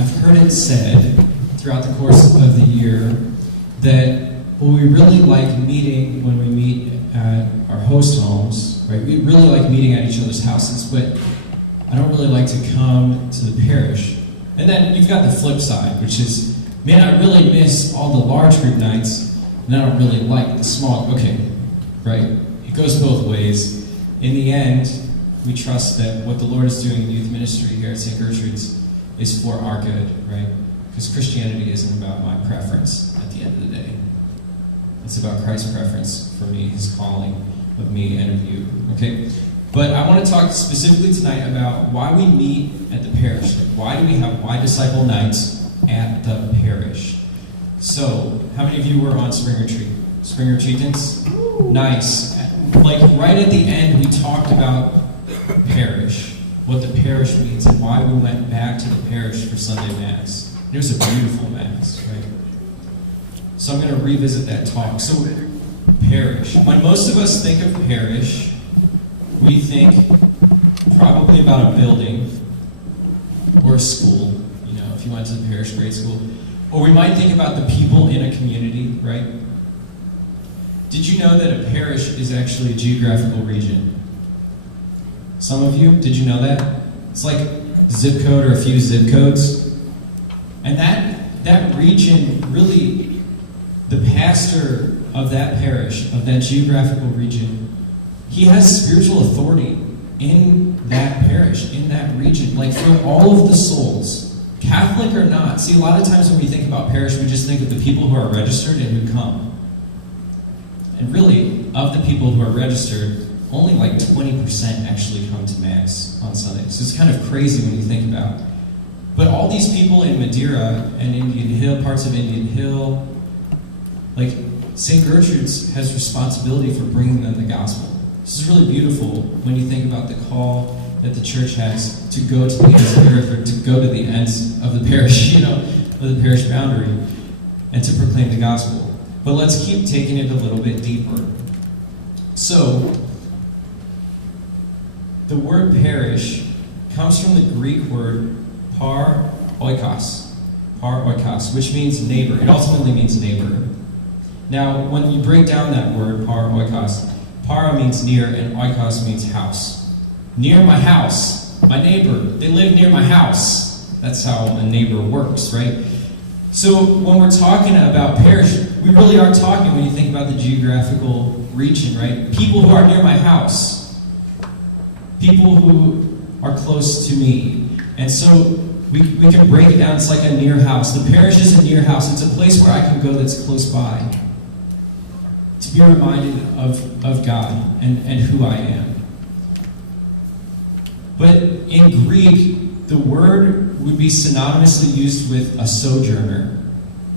I've heard it said throughout the course of the year that we really like meeting when we meet at our host homes, right? We really like meeting at each other's houses, but I don't really like to come to the parish. And then you've got the flip side, which is, man, I really miss all the large group nights, and I don't really like the small. Okay, right? It goes both ways. In the end, we trust that what the Lord is doing in youth ministry here at St. Gertrude's is for our good, right? Because Christianity isn't about my preference at the end of the day. It's about Christ's preference for me, his calling of me and of you, okay? But I want to talk specifically tonight about why we meet at the parish. Like, why do we have Why Disciple Nights at the parish? So, how many of you were on Spring Retreat? Spring Retreatants? Nice. Like, right at the end, we talked about parish, what the parish means, and why we went back to the parish for Sunday Mass. It was a beautiful Mass, right? So I'm going to revisit that talk. So, parish. When most of us think of parish, we think probably about a building or a school, you know, if you went to the parish grade school. Or we might think about the people in a community, right? Did you know that a parish is actually a geographical region? Some of you, did you know that? It's like a zip code or a few zip codes. And that region, really, the pastor of that parish, of that geographical region, he has spiritual authority in that parish, in that region, like for all of the souls, Catholic or not. See, a lot of times when we think about parish, we just think of the people who are registered and who come. And really, of the people who are registered, only like 20% actually come to Mass on Sundays. So it's kind of crazy when you think about it. But all these people in Madeira and Indian Hill, parts of Indian Hill, like St. Gertrude's has responsibility for bringing them the gospel. This is really beautiful when you think about the call that the church has to go to the ends of the earth, or to go to the ends of the parish, you know, of the parish boundary, and to proclaim the gospel. But let's keep taking it a little bit deeper. So, the word parish comes from the Greek word par oikos, which means neighbor. It ultimately means neighbor. Now, when you break down that word, par oikos, para means near, and oikos means house. Near my house, my neighbor, they live near my house. That's how a neighbor works, right? So when we're talking about parish, we really are talking, when you think about the geographical region, right? People who are near my house. People who are close to me. And so we can break it down. It's like a near house. The parish is a near house. It's a place where I can go that's close by, to be reminded of God and who I am. But in Greek, the word would be synonymously used with a sojourner.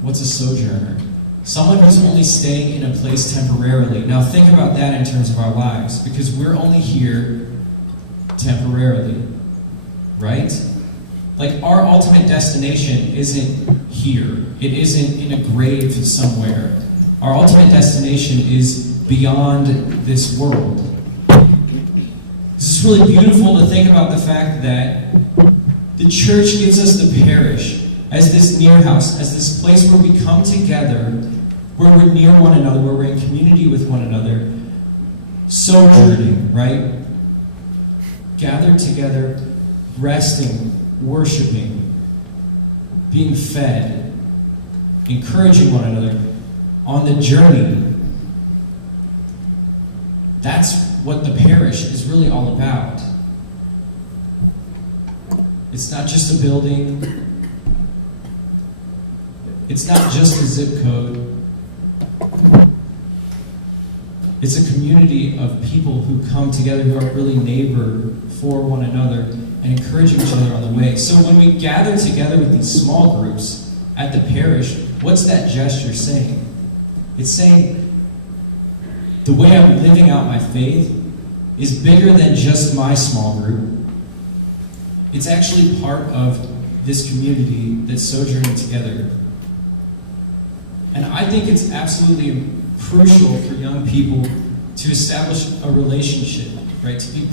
What's a sojourner? Someone who's only staying in a place temporarily. Now think about that in terms of our lives, because we're only here temporarily, right? Like, our ultimate destination isn't here. It isn't in a grave somewhere. Our ultimate destination is beyond this world. This is really beautiful to think about the fact that the church gives us the parish as this near house, as this place where we come together, where we're near one another, where we're in community with one another, sojourning, right? Gathered together, resting, worshiping, being fed, encouraging one another on the journey. That's what the parish is really all about. It's not just a building. It's not just a zip code. It's a community of people who come together, who are really neighbor for one another and encouraging each other on the way. So when we gather together with these small groups at the parish, what's that gesture saying? It's saying, the way I'm living out my faith is bigger than just my small group. It's actually part of this community that's sojourning together. And I think it's absolutely crucial for young people to establish a relationship, right? To be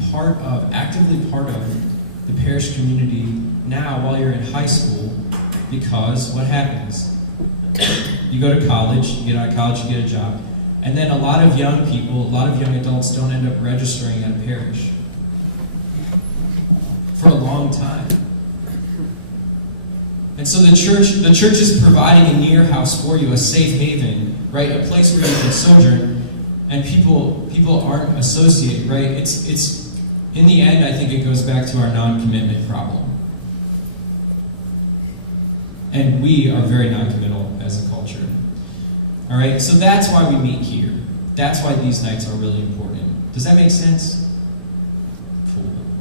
actively part of the parish community now while you're in high school, Because what happens? You go to college, you get out of college, you get a job, and then a lot of young people, a lot of young adults don't end up registering at a parish for a long time. And so the church is providing a near house for you, a safe haven, right? A place where you can sojourn, and people aren't associated, right? It's in the end, I think it goes back to our non-commitment problem. And we are very non-committal as a culture. All right, so that's why we meet here. That's why these nights are really important. Does that make sense?